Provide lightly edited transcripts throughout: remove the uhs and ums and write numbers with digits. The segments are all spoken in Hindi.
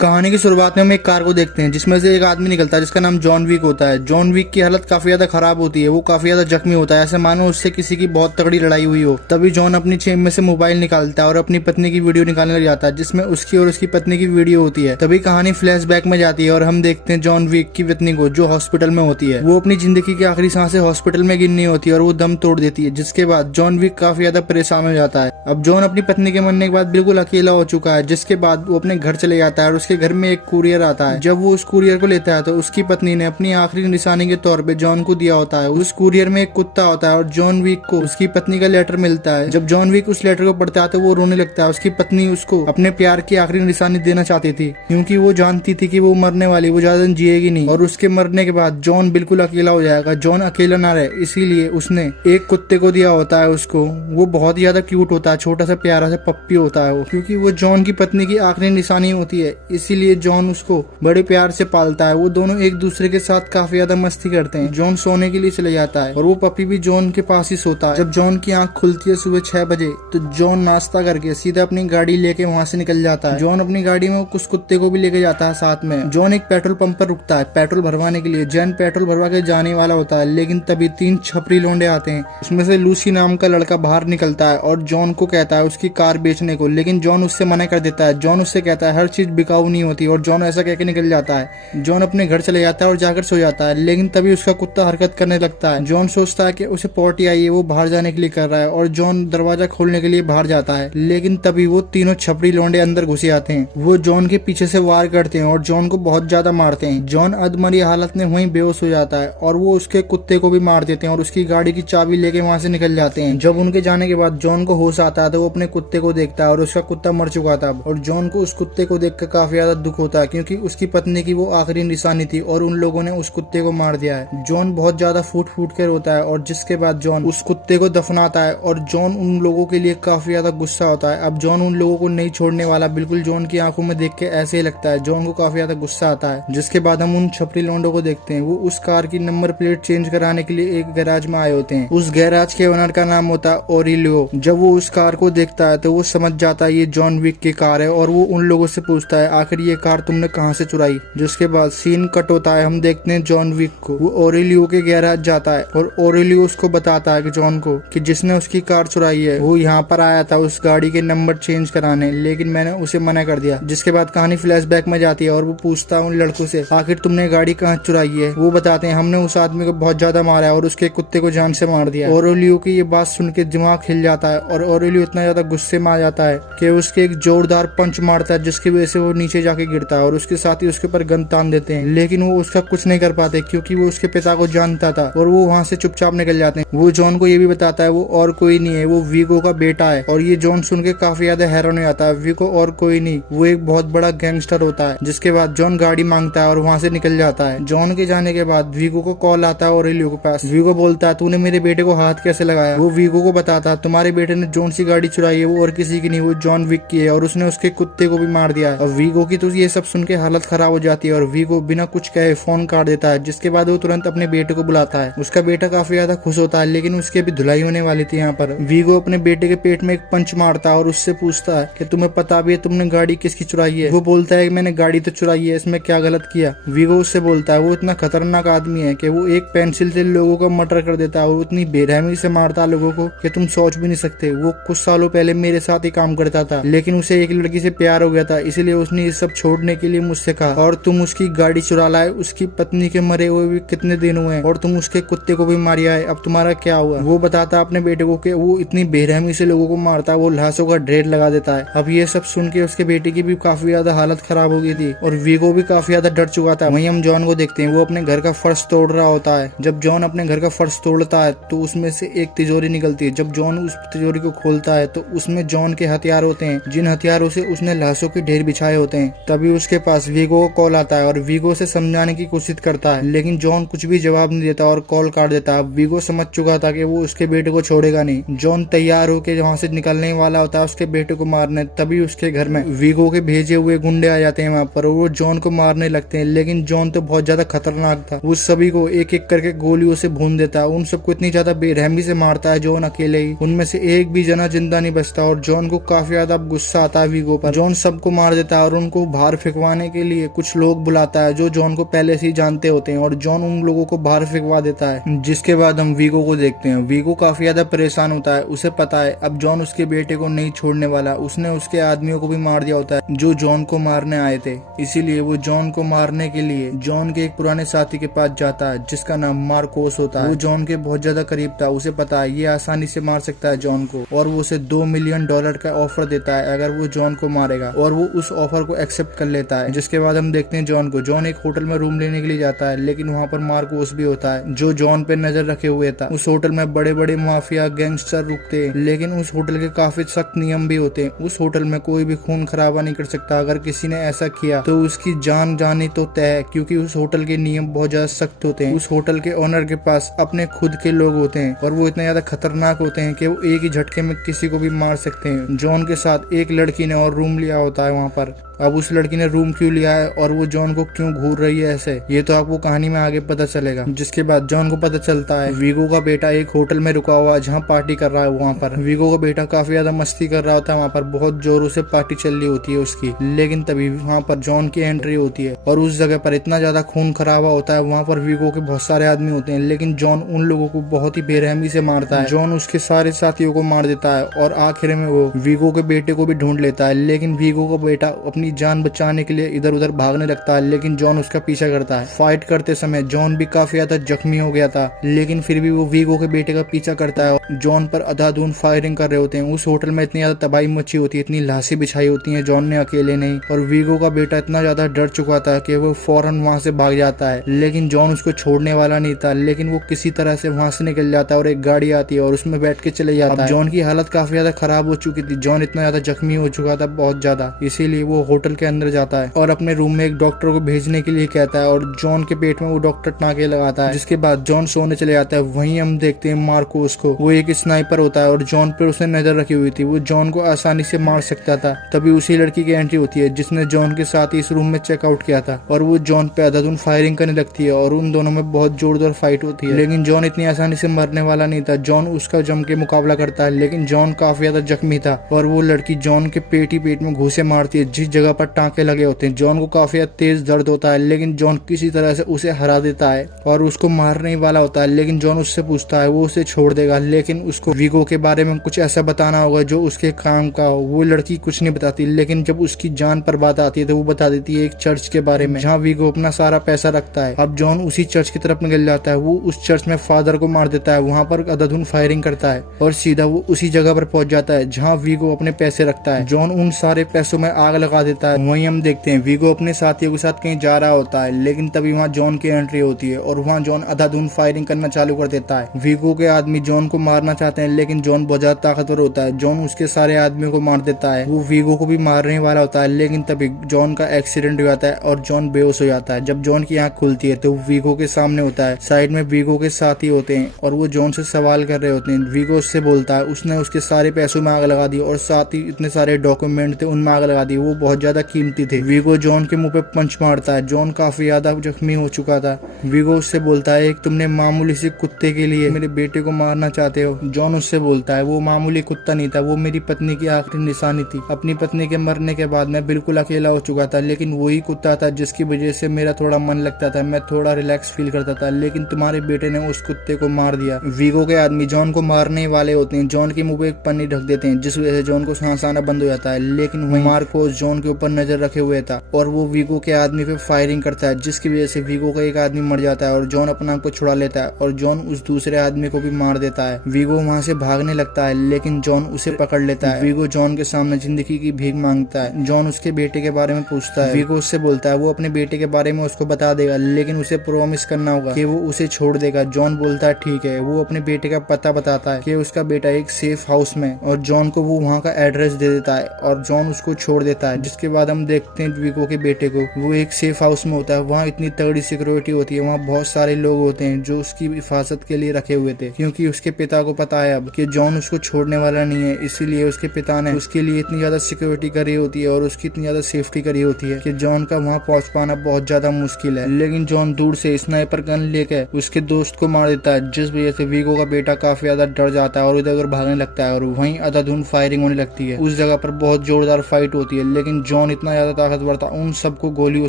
कहानी की शुरुआत में हम एक कार को देखते हैं जिसमें से एक आदमी निकलता है जिसका नाम जॉन विक होता है। जॉन विक की हालत काफी ज्यादा खराब होती है, वो काफी ज्यादा जख्मी होता है, ऐसे मानो उससे किसी की बहुत तगड़ी लड़ाई हुई हो। तभी जॉन अपनी जेब में से मोबाइल निकालता है और अपनी पत्नी की वीडियो निकालने लग जाता है जिसमें उसकी और उसकी पत्नी की वीडियो होती है। तभी कहानी फ्लैशबैक में जाती है और हम देखते हैं जॉन विक की पत्नी को जो हॉस्पिटल में होती है। वो अपनी जिंदगी की आखिरी सांसें हॉस्पिटल में गिननी होती है और वो दम तोड़ देती है, जिसके बाद जॉन विक काफी ज्यादा परेशान हो जाता है। अब जॉन अपनी पत्नी के मरने के बाद बिल्कुल अकेला हो चुका है, जिसके बाद वो अपने घर चले जाता है और उसके घर में एक कुरियर आता है। जब वो उस कुरियर को लेता है तो उसकी पत्नी ने अपनी आखिरी निशानी के तौर पे जॉन को दिया होता है। उस कुरियर में एक कुत्ता होता है और जॉन विक को उसकी पत्नी का लेटर मिलता है। जब जॉन विक उस लेटर को पढ़ता है तो वो रोने लगता है। उसकी पत्नी उसको अपने प्यार की आखिरी निशानी देना चाहती थी क्योंकि वो जानती थी कि वो मरने वाली, वो ज्यादा दिन जिएगी नहीं और उसके मरने के बाद जॉन बिल्कुल अकेला हो जाएगा। जॉन अकेला ना रहे इसीलिए उसने एक कुत्ते को दिया होता है उसको। वो बहुत ही ज्यादा क्यूट होता है, छोटा सा प्यारा सा पप्पी होता है वो, क्योंकि वो जॉन की पत्नी की आखिरी निशानी होती है, इसीलिए जॉन उसको बड़े प्यार से पालता है। वो दोनों एक दूसरे के साथ काफी ज्यादा मस्ती करते हैं। जॉन सोने के लिए चले जाता है और वो पपी भी जॉन के पास ही सोता है। जब जॉन की आंख खुलती है सुबह 6 बजे तो जॉन नाश्ता करके सीधा अपनी गाड़ी लेके वहाँ से निकल जाता है। जॉन अपनी गाड़ी में कुछ कुत्ते को भी लेके जाता है साथ में। जॉन एक पेट्रोल पंप पर रुकता है पेट्रोल भरवाने के लिए। जैन पेट्रोल भरवा के जाने वाला होता है लेकिन तभी 3 छपरी लोंडे आते हैं। उसमें से लूसी नाम का लड़का बाहर निकलता है और जॉन को कहता है उसकी कार बेचने को, लेकिन जॉन उससे मना कर देता है। जॉन उससे कहता है हर चीज बिकाऊ नहीं होती और जॉन ऐसा कहकर निकल जाता है। जॉन अपने घर चले जाता है और जाकर सो जाता है, लेकिन तभी उसका कुत्ता हरकत करने लगता है। जॉन सोचता है कि उसे पॉटी आई है, वो बाहर जाने के लिए कर रहा है और जॉन दरवाजा खोलने के लिए बाहर जाता है, लेकिन तभी वो तीनों छपरी लौंडे अंदर घुसे आते हैं। वो जॉन के पीछे से वार करते हैं और जॉन को बहुत ज्यादा मारते हैं। जॉन अधमरी हालत में वहीं बेहोश हो जाता है और वो उसके कुत्ते को भी मार देते हैं और उसकी गाड़ी की चाबी लेके वहाँ से निकल जाते हैं। जब उनके जाने के बाद जॉन को होश आता है तो वो अपने कुत्ते को देखता है और उसका कुत्ता मर चुका था और जॉन को उस कुत्ते को देखकर काफी ज्यादा दुख होता है क्योंकि उसकी पत्नी की वो आखिरी निशानी थी और उन लोगों ने उस कुत्ते को मार दिया है। जॉन बहुत ज्यादा फूट फूट कर रोता है और जिसके बाद जॉन उस कुत्ते को दफनाता है और जॉन उन लोगों के लिए काफी ज्यादा गुस्सा होता है। अब जॉन उन लोगों को नहीं छोड़ने वाला, बिल्कुल जॉन की आंखों में देख के ऐसे ही लगता है। जॉन को काफी ज्यादा गुस्सा आता है। जिसके बाद हम उन छपरी लोंडों को देखते हैं। वो उस कार की नंबर प्लेट चेंज कराने के लिए एक गैराज में आए होते हैं। उस गैराज के ओनर का नाम होता है ओरिलियो। जब वो उस कार को देखता है तो वो समझ जाता है ये जॉन विक की कार है और वो उन लोगों से पूछता है आखिर ये कार तुमने कहाँ से चुराई। जिसके बाद सीन कट होता है, हम देखते हैं जॉन विक को। वो ओरेलियो के गैराज जाता है और ओरेलियो उसको बताता है कि जॉन को कि जिसने उसकी कार चुराई है वो यहाँ पर आया था उस गाड़ी के नंबर चेंज कराने, लेकिन मैंने उसे मना कर दिया। जिसके बाद कहानी फ्लैशबैक में जाती है और वो पूछता है उन लड़कों से आखिर तुमने गाड़ी कहाँ चुराई है। वो बताते हैं हमने उस आदमी को बहुत ज्यादा मारा है और उसके कुत्ते को जान से मार दिया। ओरेलियो की ये बात सुन के दिमाग हिल जाता है और ओरेलियो इतना ज्यादा गुस्से में आ जाता है कि उसके एक जोरदार पंच मारता है जिसकी वजह से वो नीचे जाके गिरता है और उसके साथ ही उसके ऊपर गन तान देते हैं, लेकिन वो उसका कुछ नहीं कर पाते क्योंकि वो उसके पिता को जानता था और वो वहाँ से चुपचाप निकल जाते हैं। वो जॉन को ये भी बताता है वो और कोई नहीं है, वो वीगो का बेटा है और ये जॉन सुन के काफी ज्यादा हैरान हो जाता है। वीगो और कोई नहीं, वो एक बहुत बड़ा गैंगस्टर होता है। जिसके बाद जॉन गाड़ी मांगता है और वहाँ से निकल जाता है। जॉन के जाने के बाद वीगो को कॉल आता है ओरेलियो के पास। वीगो बोलता है तूने मेरे बेटे को हाथ कैसे लगाया। वो वीगो को बताता है तुम्हारे बेटे ने जॉन सी गाड़ी चुराई है, वो और किसी की नहीं, वो जॉन विक की है और उसने उसके कुत्ते को भी मार दिया है। और वीगो की तो ये सब सुन के हालत खराब हो जाती है और वीगो बिना कुछ कहे फोन काट देता है। जिसके बाद वो तुरंत अपने बेटे को बुलाता है। उसका बेटा काफी ज्यादा खुश होता है, लेकिन उसकी अभी धुलाई होने वाली थी। यहाँ पर वीगो अपने बेटे के पेट में एक पंच मारता है और उससे पूछता है कि तुम्हें पता भी है तुमने गाड़ी किसकी चुराई है। वो बोलता है कि मैंने गाड़ी तो चुराई है, इसमें क्या गलत किया। वीगो उससे बोलता है वो इतना खतरनाक आदमी है कि वो एक पेंसिल से लोगों का मर्डर कर देता है और उतनी बेरहमी से मारता है लोगों को कि तुम सोच भी नहीं सकते। वो कुछ सालों पहले मेरे साथ ही काम करता था, लेकिन उसे एक लड़की से प्यार हो गया था, इसलिए उसने ये सब छोड़ने के लिए मुझसे कहा और तुम उसकी गाड़ी चुरा लाए। उसकी पत्नी के मरे हुए भी कितने दिन हुए और तुम उसके कुत्ते को भी मारिया है, अब तुम्हारा क्या हुआ। वो बताता अपने बेटे को कि वो इतनी बेरहमी से लोगों को मारता है, वो लाशों का ढेर लगा देता है। अब ये सब सुन के उसके बेटे की भी काफी ज्यादा हालत खराब हो गई थी और वीगो भी काफी ज्यादा डर चुका था। वहीं हम जॉन को देखते हैं, वो अपने घर का फर्श तोड़ रहा होता है। जब जॉन अपने घर का फर्श तोड़ता है तो उसमें से एक तिजोरी निकलती है। जब जॉन उस तिजोरी को खोलता है तो उसमें जॉन के हथियार होते हैं, जिन हथियारों से उसने लाशों के ढेर बिछाए होते हैं। तभी उसके पास वीगो को कॉल आता है और वीगो से समझाने की कोशिश करता है, लेकिन जॉन कुछ भी जवाब नहीं देता और कॉल काट देता है। वीगो समझ चुका था कि वो उसके बेटे को छोड़ेगा नहीं। जॉन तैयार होकर वहाँ से निकलने वाला होता है उसके बेटे को मारने। तभी उसके घर में वीगो के भेजे हुए गुंडे आ जाते हैं वहाँ पर, वो जॉन को मारने लगते हैं, लेकिन जॉन तो बहुत ज्यादा खतरनाक था। वो सभी को एक एक करके गोलियों से भून देता है। उन सबको इतनी ज्यादा बेरहमी से मारता है जॉन अकेले ही, उनमें से एक भी जना जिंदा नहीं बचता और जॉन को काफी ज्यादा गुस्सा आता है वीगो पर। जॉन सबको मार देता है और उन जॉन को बाहर फेंकवाने के लिए कुछ लोग बुलाता है जो जॉन को पहले से ही जानते होते हैं और जॉन उन लोगों को बाहर फेंकवा देता है। जिसके बाद हम वीगो को देखते हैं। वीगो काफी ज्यादा परेशान होता है, उसे पता है अब जॉन उसके बेटे को नहीं छोड़ने वाला। उसने उसके आदमियों को भी मार दिया होता है जो जॉन को मारने आए थे, इसीलिए वो जॉन को मारने के लिए जॉन के एक पुराने साथी के पास जाता है जिसका नाम मार्कोस होता है। वो जॉन के बहुत ज्यादा करीब था, उसे पता है ये आसानी से मार सकता है जॉन को और वो उसे $2 मिलियन का ऑफर देता है अगर वो जॉन को मारेगा और वो उस ऑफर को एक्सेप्ट कर लेता है। जिसके बाद हम देखते हैं जॉन को। जॉन एक होटल में रूम लेने के लिए जाता है लेकिन वहाँ पर मार्कोस भी होता है जो जॉन पे नजर रखे हुए था। उस होटल में बड़े बड़े माफिया गैंगस्टर रुकते हैं लेकिन उस होटल के काफी सख्त नियम भी होते हैं। उस होटल में कोई भी खून खराबा नहीं कर सकता, अगर किसी ने ऐसा किया तो उसकी जान जानी तो तय है क्योंकि उस होटल के नियम बहुत ज्यादा सख्त होते हैं। उस होटल के ओनर के पास अपने खुद के लोग होते हैं और वो इतने ज्यादा खतरनाक होते हैं कि वो एक ही झटके में किसी को भी मार सकते हैं। जॉन के साथ एक लड़की ने और रूम लिया होता है वहाँ पर। अब उस लड़की ने रूम क्यों लिया है और वो जॉन को क्यों घूर रही है ऐसे, ये तो आपको कहानी में आगे पता चलेगा। जिसके बाद जॉन को पता चलता है वीगो का बेटा एक होटल में रुका हुआ है जहाँ पार्टी कर रहा है। वहाँ पर वीगो का बेटा काफी ज्यादा मस्ती कर रहा होता है, वहाँ पर बहुत जोरों से पार्टी चल रही होती है उसकी। लेकिन तभी वहाँ पर जॉन की एंट्री होती है और उस जगह पर इतना ज्यादा खून खराबा होता है। वहाँ पर वीगो के बहुत सारे आदमी होते हैं लेकिन जॉन उन लोगों को बहुत ही बेरहमी से मारता है। जॉन उसके सारे साथियों को मार देता है और आखिर में वो वीगो के बेटे को भी ढूंढ लेता है। लेकिन वीगो का बेटा अपनी जान बचाने के लिए इधर उधर भागने लगता है लेकिन जॉन उसका पीछा करता है। फाइट करते समय जॉन भी काफी ज्यादा जख्मी हो गया था लेकिन फिर भी वो वीगो के बेटे का पीछा करता है। जॉन पर अंधाधुंध फायरिंग कर रहे होते हैं। उस होटल में इतनी ज्यादा तबाही मची होती है, इतनी लाशें बिछाई होती हैं जॉन ने अकेले नहीं। और वीगो का बेटा इतना ज्यादा डर चुका था कि वो फौरन वहां से भाग जाता है लेकिन जॉन उसको छोड़ने वाला नहीं था। लेकिन वो किसी तरह से वहां से निकल जाता है और एक गाड़ी आती है और उसमें बैठ के चले जाता है। जॉन की हालत काफी ज्यादा खराब हो चुकी थी, जॉन इतना ज्यादा जख्मी हो चुका था बहुत ज्यादा, इसीलिए वो होटल के अंदर जाता है और अपने रूम में एक डॉक्टर को भेजने के लिए कहता है और जॉन के पेट में वो डॉक्टर टाँके लगाता है। जिसके बाद जॉन सोने चले जाता है। वहीं हम देखते हैं मार्कोस को, वो एक स्नाइपर होता है और जॉन पर उसने नजर रखी हुई थी, वो जॉन को आसानी से मार सकता था। तभी उसी लड़की की एंट्री होती है जिसने जॉन के साथ इस रूम में चेकआउट किया था और वो जॉन पे अंधाधुंध फायरिंग करने लगती है और उन दोनों में बहुत जोरदार फाइट होती है। लेकिन जॉन इतनी आसानी से मरने वाला नहीं था, जॉन उसका जम के मुकाबला करता है लेकिन जॉन काफी ज्यादा जख्मी था और वो लड़की जॉन के पेट ही पेट में घूसे मारती है जिस जगह पर टाँके लगे होते हैं। जॉन को काफी तेज दर्द होता है लेकिन जॉन किसी तरह से उसे हरा देता है और उसको मारने वाला होता है लेकिन जॉन उससे पूछता है वो उसे छोड़ देगा लेकिन उसको वीगो के बारे में कुछ ऐसा बताना होगा जो उसके काम का हो। वो लड़की कुछ नहीं बताती लेकिन जब उसकी जान पर बात आती है तो वो बता देती है एक चर्च के बारे में जहाँ वीगो अपना सारा पैसा रखता है। अब जॉन उसी चर्च की तरफ निकल जाता है, वो उस चर्च में फादर को मार देता है, वहाँ पर अंधाधुंध फायरिंग करता है और सीधा वो उसी जगह पर पहुंच जाता है जहाँ वीगो अपने पैसे रखता है। जॉन उन सारे पैसों में आग लगा देता है। वहीं हम देखते हैं वीगो अपने साथियों के साथ कहीं जा रहा होता है लेकिन तभी वहाँ जॉन की एंट्री होती है और वहाँ जॉन अंधाधुंध फायरिंग करना चालू कर देता है। वीगो के आदमी जॉन को मारना चाहते हैं लेकिन जॉन बहुत ज्यादा ताकतवर होता है, जॉन उसके सारे आदमियों को मार देता है। वो वीगो को भी मारने वाला होता है लेकिन तभी जॉन का एक्सीडेंट हो जाता है और जॉन बेहोश हो जाता है। जब जॉन की आंख खुलती है तो वीगो के सामने होता है, साइड में वीगो के साथी होते हैं और वो जॉन से सवाल कर रहे होते हैं। वीगो उससे बोलता है उसने उसके सारे पैसों में आग लगा दी और साथ ही इतने सारे डॉक्यूमेंट थे उनमें आग लगा दी, वो बहुत ज्यादा कीमती थे। वीगो जॉन के मुंह पे पंच मारता है, जॉन काफी ज्यादा जख्मी हो चुका था। वीगो उससे बोलता है एक तुमने मामूली से कुत्ते के लिए मेरे बेटे को मारना चाहते हो। जॉन उससे बोलता है वो मामूली कुत्ता नहीं था, वो मेरी पत्नी की आखिरी निशानी थी। अपनी पत्नी के मरने के बाद मैं बिल्कुल अकेला हो चुका था लेकिन वही कुत्ता था जिसकी वजह से मेरा थोड़ा मन लगता था, मैं थोड़ा रिलैक्स फील करता था लेकिन तुम्हारे बेटे ने उस कुत्ते को मार दिया। वीगो के आदमी जॉन को मारने वाले होते हैं, जॉन के मुंह पे एक पन्नी ढक देते हैं जिस वजह से जॉन को सांस आना बंद हो जाता है लेकिन वहीं मार्कोस जॉन के ऊपर नजर रखे हुए था और वो वीगो के आदमी पे फायरिंग करता है जिसकी वजह से वीगो का एक आदमी मर जाता है और जॉन अपना आप को छुड़ा लेता है और जॉन उस दूसरे आदमी को भी मार देता है। वीगो वहाँ से भागने लगता है लेकिन जॉन उसे पकड़ लेता है। वीगो जॉन के सामने जिंदगी की भीख मांगता है। जॉन उसके बेटे के बारे में पूछता है, वीगो उससे बोलता है वो अपने बेटे के बारे में उसको बता देगा लेकिन उसे प्रॉमिस करना होगा कि वो उसे छोड़ देगा। जॉन बोलता है ठीक है। वो अपने बेटे का पता बताता है कि उसका बेटा एक सेफ हाउस में और जॉन को वो वहाँ का एड्रेस दे देता है और जॉन उसको छोड़ देता है। जिसके बाद हम देखते हैं वीगो के बेटे को, वो एक सेफ हाउस में होता है, वहाँ इतनी तगड़ी सिक्योरिटी होती है, वहाँ बहुत सारे लोग होते हैं जो उसकी हिफाजत के लिए रखे हुए थे क्योंकि उसके पिता को पता है अब कि जॉन उसको छोड़ने वाला नहीं है, इसीलिए उसके पिता ने उसके लिए इतनी ज्यादा सिक्योरिटी करी होती है और उसकी इतनी ज्यादा सेफ्टी करी होती है कि जॉन का वहाँ पहुँच पाना बहुत ज्यादा मुश्किल है। लेकिन जॉन दूर से स्नाइपर गन लेकर उसके दोस्त को मार देता है जिस वजह से वीगो का बेटा काफी ज्यादा डर जाता है और इधर उधर भागने लगता है और वहीं अंधाधुंध फायरिंग होने लगती है। उस जगह पर बहुत जोरदार फाइट होती है लेकिन जॉन इतना ज्यादा ताकतवर था, उन सबको गोलियों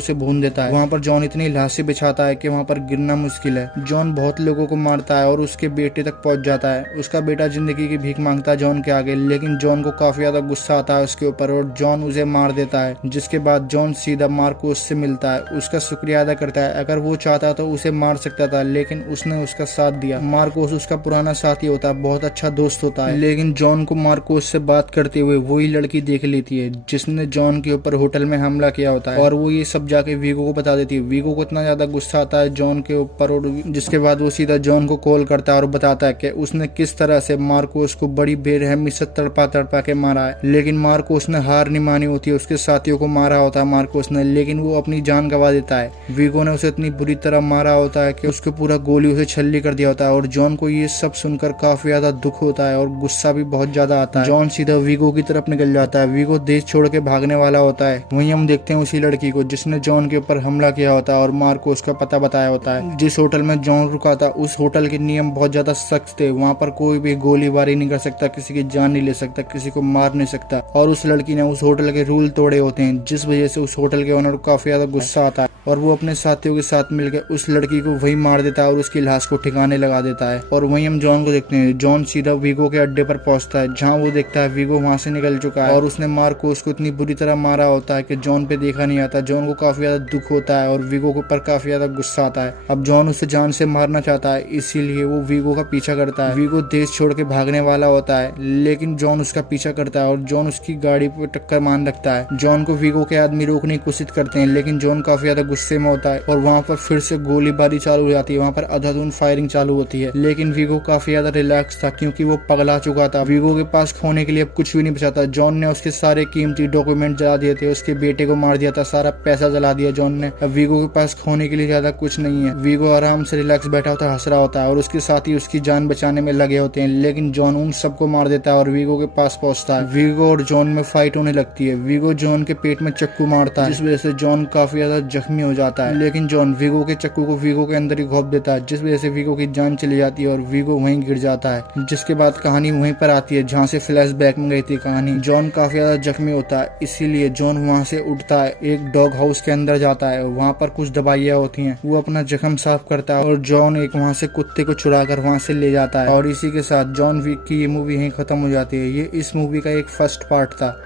से भून देता है। वहाँ पर जॉन इतनी लाशें बिछाता है कि वहाँ पर गिरना मुश्किल है। जॉन बहुत लोगों को मारता है और उसके बेटे तक पहुंच जाता है। उसका बेटा जिंदगी की भीख मांगता है जॉन के आगे, लेकिन जॉन को काफी ज्यादा गुस्सा आता है उसके ऊपर और जॉन उसे मार देता है। जिसके बाद जॉन सीधा मार्कोस से मिलता है, उसका शुक्रिया अदा करता है। अगर वो चाहता तो उसे मार सकता था, लेकिन उसने उसका साथ दिया। मार्कोस उसका पुराना साथी होता है, बहुत अच्छा दोस्त होता है, लेकिन जॉन को मार्कोस से बात करते हुए वही लड़की देख लेती है जिसने जॉन के ऊपर होटल में हमला किया होता है, और वो ये सब जाके वीगो को बता देती है। वीगो को इतना ज्यादा गुस्सा आता है जॉन के ऊपर, और जिसके बाद वो सीधा जॉन को कॉल करता है और बताता है कि उसने किस तरह से मार्कोस को बड़ी बेरहमी से तड़पा तड़पा के मारा है। लेकिन मार्कोस ने हार नहीं मानी होती है, उसके साथियों को मारा होता है मार्कोस ने, लेकिन वो अपनी जान गंवा देता है। वीगो ने उसे इतनी बुरी तरह मारा होता है कि उसको पूरा गोली उसे छल्ली कर दिया होता है, और जॉन को ये सब सुनकर काफी ज्यादा दुख होता है और गुस्सा भी बहुत ज्यादा आता है। जॉन सीधा वीगो की तरफ निकल जाता है। वीगो देश छोड़ के भागने वाला होता है। वहीं हम देखते हैं उसी लड़की को जिसने जॉन के ऊपर हमला किया होता है और मार्कोस का पता बताया होता है। जिस होटल में जॉन रुका था उस होटल के नियम बहुत ज्यादा सख्त थे, वहाँ पर कोई भी गोलीबारी नहीं कर सकता, किसी की जान नहीं ले सकता, किसी को मार नहीं सकता, और उस लड़की ने उस होटल के रूल तोड़े होते हैं, जिस वजह से उस होटल के ओनर को काफी ज्यादा गुस्सा आता है और वो अपने साथियों के साथ मिलकर उस लड़की को वही मार देता है और उसकी लाश को ठिकाने लगा देता है। और वहीं हम जॉन को देखते हैं। जॉन सीधा वीगो के अड्डे पर पहुंचता है, जहां वो देखता है वीगो वहां से निकल चुका है और उसने मार्कोस को इतनी बुरी तरह मारा होता है कि जॉन पे देखा नहीं आता। जॉन को काफी ज्यादा दुख होता है और वीगो के ऊपर काफी ज्यादा गुस्सा आता है। अब जॉन उसे जान से मारना चाहता है, इसीलिए वो वीगो का पीछा करता है। वीगो देश छोड़ के भागने वाला होता है, लेकिन जॉन उसका पीछा करता है और जॉन उसकी गाड़ी पे टक्कर मान रखता है। जॉन को वीगो के आदमी रोकने की कोशिश करते हैं, लेकिन जॉन काफी ज्यादा गुस्से में होता है और वहाँ पर फिर से गोलीबारी चालू हो जाती है। वहाँ पर अंधाधुंध फायरिंग चालू होती है, लेकिन वीगो काफी ज्यादा रिलैक्स था क्योंकि वो पगला चुका था। वीगो के पास खोने के लिए अब कुछ भी नहीं बचा था। जॉन ने उसके सारे कीमती डॉक्यूमेंट जला दिए थे, उसके बेटे को मार दिया था, सारा पैसा जला दिया जॉन ने। अब वीगो के पास खोने के लिए ज्यादा कुछ नहीं है। वीगो आराम से रिलैक्स बैठा होता है, हंस रहा होता है और उसके साथ ही उसकी जान बचाने में लगे होते हैं, लेकिन जॉन उन सबको मार देता है और वीगो के पास पहुंचता है। वीगो और जॉन में फाइट होने लगती है। वीगो जॉन के पेट में चक्कू मारता है, जिस वजह से जॉन काफी ज्यादा जख्मी हो जाता है, लेकिन जॉन वीगो के चक्कू को वीगो के अंदर ही घोंप देता है, जिस वजह से वीगो की जान चली जाती है और वीगो वहीं गिर जाता है। जिसके बाद कहानी वहीं पर आती है जहाँ से फ्लैशबैक में गई थी कहानी। जॉन काफी ज्यादा जख्मी होता है, इसीलिए जॉन वहाँ से उठता है, एक डॉग हाउस के अंदर जाता है। वहाँ पर कुछ दवाइयाँ होती हैं, वो अपना जख्म साफ करता है और जॉन एक वहाँ से कुत्ते को छुड़ा कर वहाँ से ले जाता है। और इसी के साथ जॉन विक की ये मूवी यहीं खत्म हो जाती है। ये इस मूवी का एक फर्स्ट पार्ट था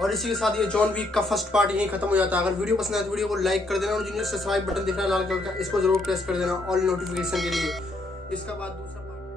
और इसी के साथ ये जॉन वीक का फर्स्ट पार्ट यहीं खत्म हो जाता है। अगर वीडियो पसंद आए तो वीडियो को लाइक कर देना और जिन्हें सब्सक्राइब बटन दिख रहा है लाल कलर का, इसको जरूर प्रेस कर देना ऑल नोटिफिकेशन के लिए। इसका बाद दूसरा